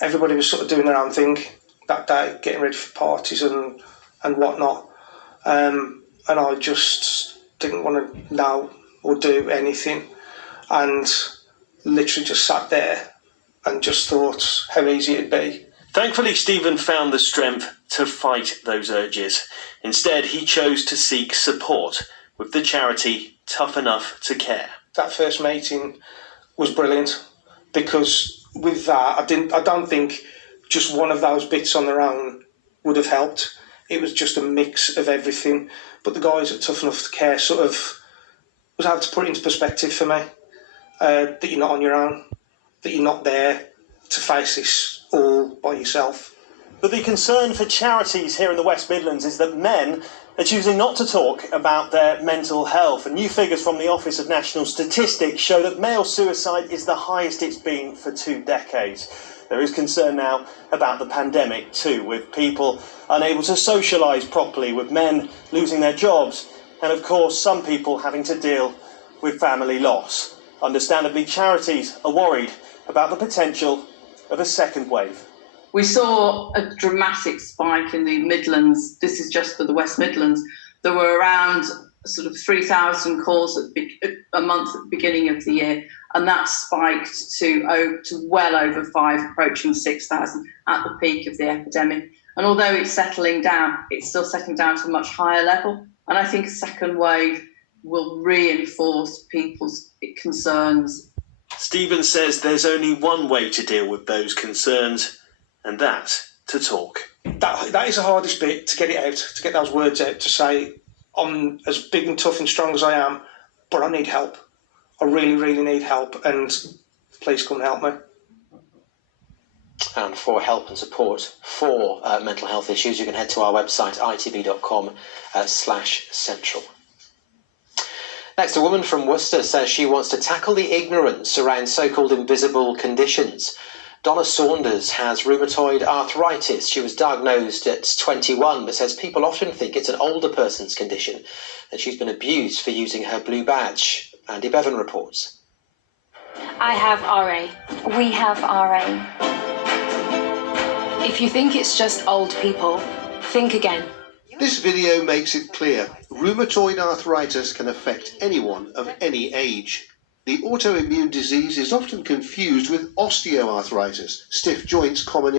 Everybody was sort of doing their own thing that day, getting ready for parties and whatnot. And I just didn't want to know or do anything, and literally just sat there and just thought how easy it'd be. Thankfully, Stephen found the strength to fight those urges. Instead, he chose to seek support with the charity Tough Enough to Care. That first meeting was brilliant, because with that, I don't think just one of those bits on their own would have helped. It was just a mix of everything. But the guys at Tough Enough to Care sort of was able to put it into perspective for me, that you're not on your own, that you're not there to face this all by yourself. But the concern for charities here in the West Midlands is that men are choosing not to talk about their mental health. And new figures from the Office of National Statistics show that male suicide is the highest it's been for 2 decades. There is concern now about the pandemic too, with people unable to socialise properly, with men losing their jobs, and of course some people having to deal with family loss. Understandably, charities are worried about the potential of a second wave. We saw a dramatic spike in the Midlands. This is just for the West Midlands. There were around sort of 3,000 calls a month at the beginning of the year, and that spiked to well over 5, approaching 6,000 at the peak of the epidemic. And although it's settling down, it's still settling down to a much higher level. And I think a second wave will reinforce people's concerns. Stephen says there's only one way to deal with those concerns, and that's to talk. That is the hardest bit, to get it out, to get those words out, to say, I'm as big and tough and strong as I am, but I need help. I really, really need help, and please come and help me. And for help and support for mental health issues, you can head to our website, itv.com/central. Next, a woman from Worcester says she wants to tackle the ignorance around so-called invisible conditions. Donna Saunders has rheumatoid arthritis. She was diagnosed at 21, but says people often think it's an older person's condition, and she's been abused for using her blue badge. Andy Bevan reports. I have RA. We have RA. If you think it's just old people, think again. This video makes it clear rheumatoid arthritis can affect anyone of any age. The autoimmune disease is often confused with osteoarthritis, stiff joints common